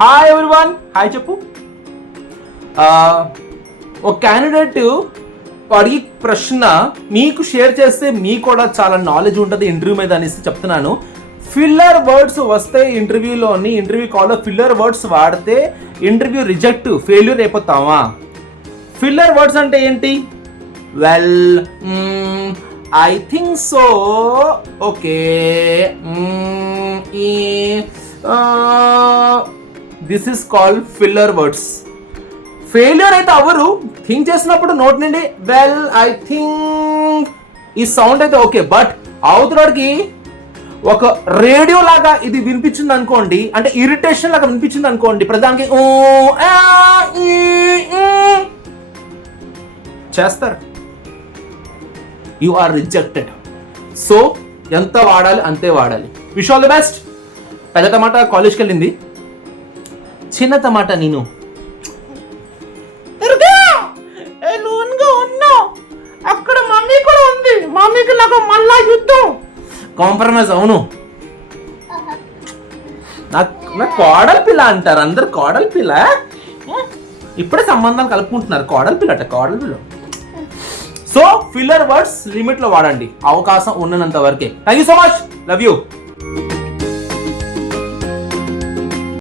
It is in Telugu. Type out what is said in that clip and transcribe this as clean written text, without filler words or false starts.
హాయ్ ఎవ్రీవన్, హాయ్ చెప్పు. ఒక క్యాండిడేట్ అడిగి ప్రశ్న మీకు షేర్ చేస్తే మీకు కూడా చాలా నాలెడ్జ్ ఉంటుంది ఇంటర్వ్యూ మీద అనేసి చెప్తున్నాను. ఫిల్లర్ వర్డ్స్ వస్తే ఇంటర్వ్యూలోని ఇంటర్వ్యూ కాల్లో ఫిల్లర్ వర్డ్స్ వాడితే ఇంటర్వ్యూ రిజెక్ట్ ఫెయిల్యూర్ అయిపోతావా? ఫిల్లర్ వర్డ్స్ అంటే ఏంటి? Well, I think so, okay, this is called filler words. Failure అయితే అవరు, థింక్ చేసినప్పుడు నోట్ నుండి వెల్, ఐ థింక్ ఈ సౌండ్ అయితే ఓకే, బట్ అవతలకి ఒక రేడియో లాగా ఇది వినిపించింది అనుకోండి, అంటే ఇరిటేషన్ లాగా వినిపించింది అనుకోండి, ప్రధానికి చేస్తారు, యు ఆర్ రిజెక్టెడ్. సో ఎంత వాడాలి అంతే వాడాలి. Wish all the best. పెద్ద టమాటా కాలేజ్కి వెళ్ళింది, చిన్న టమాటా నేను అక్కడ మమ్మీ కూడా ఉంది, మమ్మీకి నాకు మళ్ళా యుద్ధం. కాంప్రమైజ్ అవును. నాకు కోడలి పిల్ల అంటారు అందరు, కోడలి పిల్ల. ఇప్పుడే సంబంధాలు కలుపుకుంటున్నారు, కోడలి పిల్ల అట, కోడలి పిల్ల. సో ఫిల్లర్ వర్డ్స్ లిమిట్ లో వాడండి, అవకాశం ఉన్నంత వరకే. Thank you so much, love you.